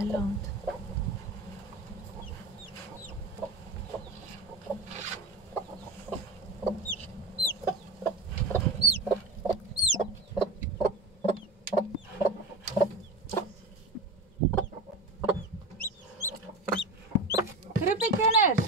te laat. Groepie kinders.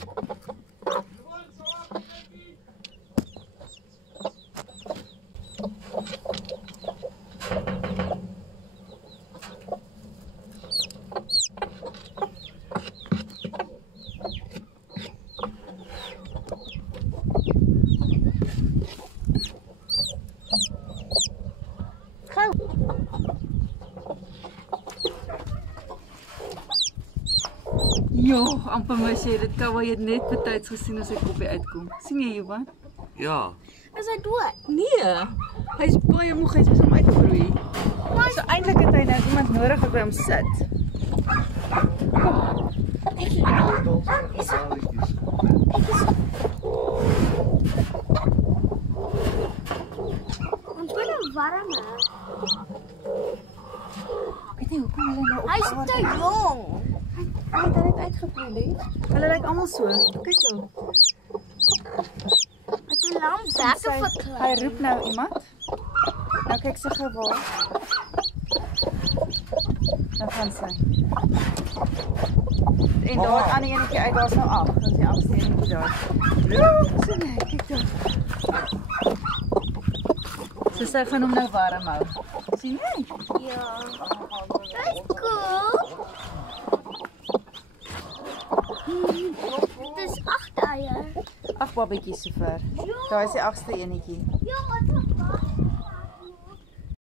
Ja, amper mis jy dit Kawa het net betyds gesien as hy koppie uitkom. Sien jy Johan? Ja. Is hy dood? Nee. Hy's baie moeg, hy's besig om uit te groei. So eintlik het hy nou iemand nodig wat by hom sit. Ons wil nou warm hê. Ek weet nie hoekom hulle nou Hy's te jong. Hy het net uitgegroei, hè? Hulle lyk almal so. Kyk jou. Met die lam wekke Hy verklein. roep nou iemand. Nou kyk sy gou waar. Nou gaan sy. En daar aan die enetjie uit, daar's nou 8. Dis die 8ste enetjie daar. Sien jy, kyk daar. So sy gaan hom nou warm hou. Sien jy? Ja. Dis cool. Dit is 8 eier. 8 babatjies sover. Daar is die 8ste enetjie. Ja, wat